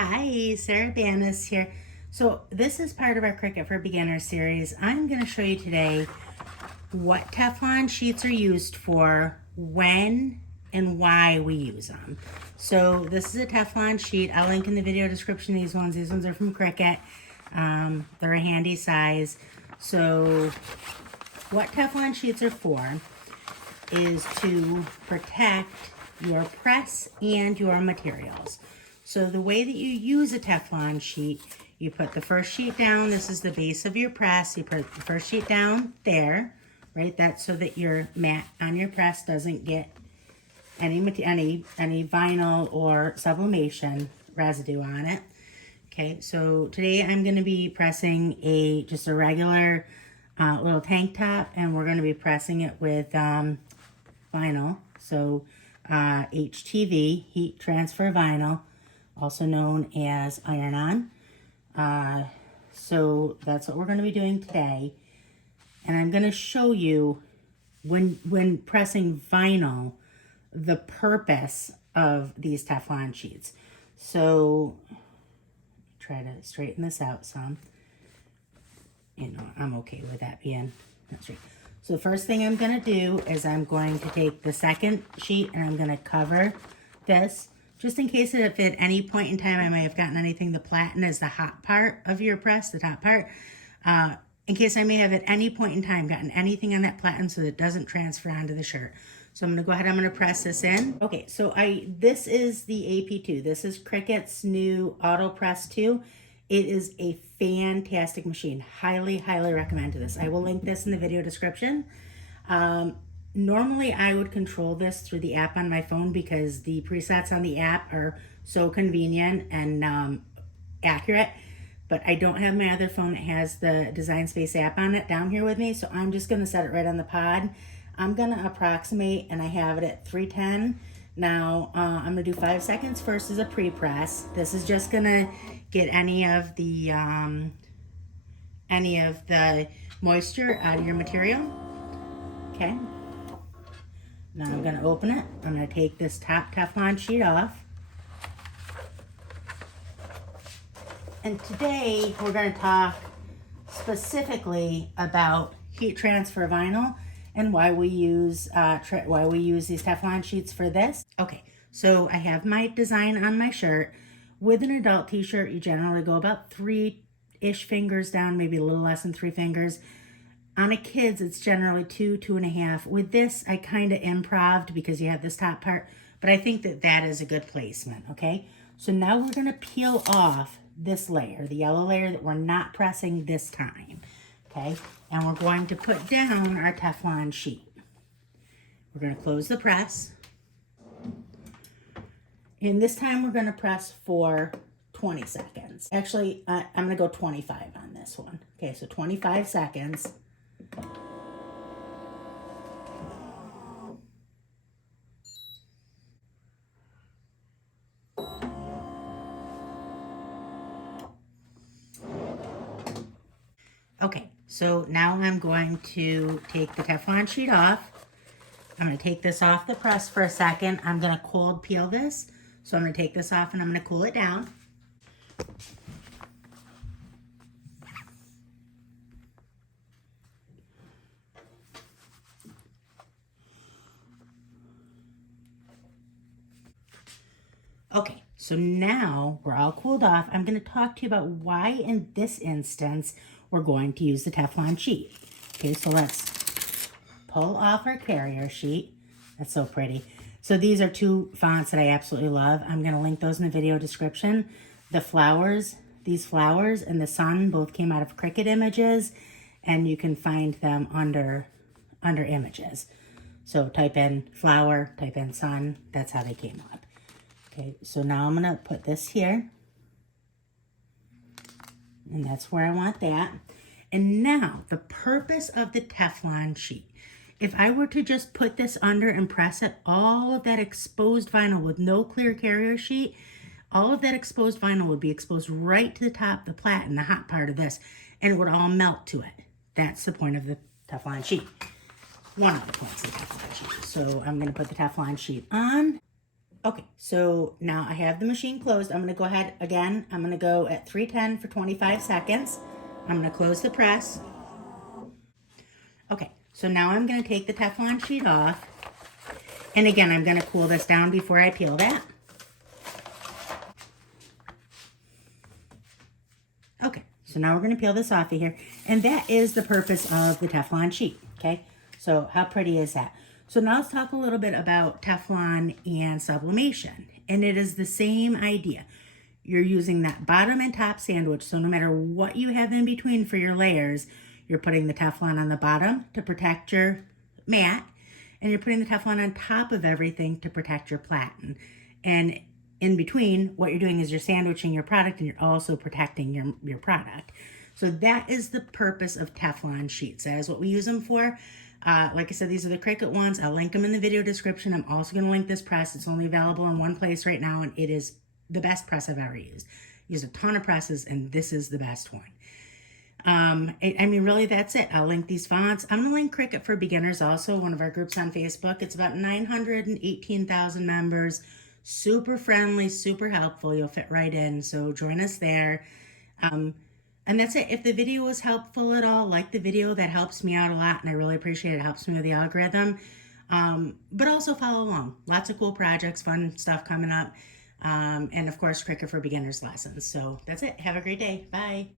Hi, Sarah Banas here. So this is part of our Cricut for Beginners series. I'm going to show you today what Teflon sheets are used for, when, and why we use them. So this is a Teflon sheet. I'll link in the video description these ones. These ones are from Cricut. They're a handy size. So what Teflon sheets are for is to protect your press and your materials. So the way that you use a Teflon sheet, you put the first sheet down. This is the base of your press. You put the first sheet down there, right? That's so that your mat on your press doesn't get any vinyl or sublimation residue on it. Okay, so today I'm going to be pressing just a regular little tank top, and we're going to be pressing it with vinyl. So HTV, heat transfer vinyl, also known as iron-on. So that's what we're going to be doing today. And I'm going to show you when pressing vinyl, the purpose of these Teflon sheets. So try to straighten this out some. You know, I'm okay with that being not straight. So the first thing I'm going to do is I'm going to take the second sheet and I'm going to cover this. Just in case that if at any point in time I may have gotten anything, the platen is the hot part of your press, the top part. In case I may have at any point in time gotten anything on that platen so that it doesn't transfer onto the shirt. So I'm going to go ahead, I'm going to press this in. Okay, so this is the AP2. This is Cricut's new Auto Press 2. It is a fantastic machine. Highly, highly recommend this. I will link this in the video description. Normally, I would control this through the app on my phone because the presets on the app are so convenient and accurate. But I don't have my other phone that has the Design Space app on it down here with me, so I'm just going to set it right on the pod. I'm going to approximate, and I have it at 310. Now, I'm going to do 5 seconds first as a pre-press. This is just going to get any of the moisture out of your material. Okay. Now I'm going to open it. I'm going to take this top Teflon sheet off. And today we're going to talk specifically about heat transfer vinyl and why we use these Teflon sheets for this. Okay, so I have my design on my shirt. With an adult t-shirt, you generally go about 3-ish fingers down, maybe a little less than 3 fingers. On a kid's, it's generally 2, 2.5. With this, I kind of improv'd because you have this top part, but I think that is a good placement, okay? So now we're gonna peel off this layer, the yellow layer that we're not pressing this time, okay? And we're going to put down our Teflon sheet. We're gonna close the press. And this time we're gonna press for 20 seconds. Actually, I'm gonna go 25 on this one. Okay, so 25 seconds. Okay, so now I'm going to take the Teflon sheet off. I'm going to take this off the press for a second. I'm going to cold peel this. So I'm going to take this off and I'm going to cool it down. Okay, so now we're all cooled off. I'm going to talk to you about why in this instance we're going to use the Teflon sheet. Okay, so let's pull off our carrier sheet. That's so pretty. So these are 2 fonts that I absolutely love. I'm going to link those in the video description. The flowers, these flowers and the sun both came out of Cricut images, and you can find them under images. So type in flower, type in sun, that's how they came up. Okay, so now I'm going to put this here. And that's where I want that. And now, the purpose of the Teflon sheet. If I were to just put this under and press it, all of that exposed vinyl with no clear carrier sheet, all of that exposed vinyl would be exposed right to the top, the platen, the hot part of this, and it would all melt to it. That's the point of the Teflon sheet. One of the points of the Teflon sheet. So I'm going to put the Teflon sheet on. Okay, so now I have the machine closed. I'm gonna go ahead again. I'm gonna go at 310 for 25 seconds. I'm gonna close the press. Okay, so now I'm gonna take the Teflon sheet off. And again, I'm gonna cool this down before I peel that. Okay, so now we're gonna peel this off of here. And that is the purpose of the Teflon sheet, okay? So how pretty is that? So now let's talk a little bit about Teflon and sublimation. And it is the same idea. You're using that bottom and top sandwich, so no matter what you have in between for your layers, you're putting the Teflon on the bottom to protect your mat, and you're putting the Teflon on top of everything to protect your platen. And in between, what you're doing is you're sandwiching your product and you're also protecting your product. So that is the purpose of Teflon sheets. That is what we use them for. Like I said, these are the Cricut ones. I'll link them in the video description. I'm also going to link this press. It's only available in one place right now, and it is the best press I've ever used. I used a ton of presses, and this is the best one. I mean, really, that's it. I'll link these fonts. I'm going to link Cricut for Beginners also, one of our groups on Facebook. It's about 918,000 members. Super friendly, super helpful. You'll fit right in, so join us there. And that's it. If the video was helpful at all, like the video, that helps me out a lot, and I really appreciate it. It helps me with the algorithm. But also follow along. Lots of cool projects, fun stuff coming up. And of course, Cricut for Beginners lessons. So that's it. Have a great day. Bye.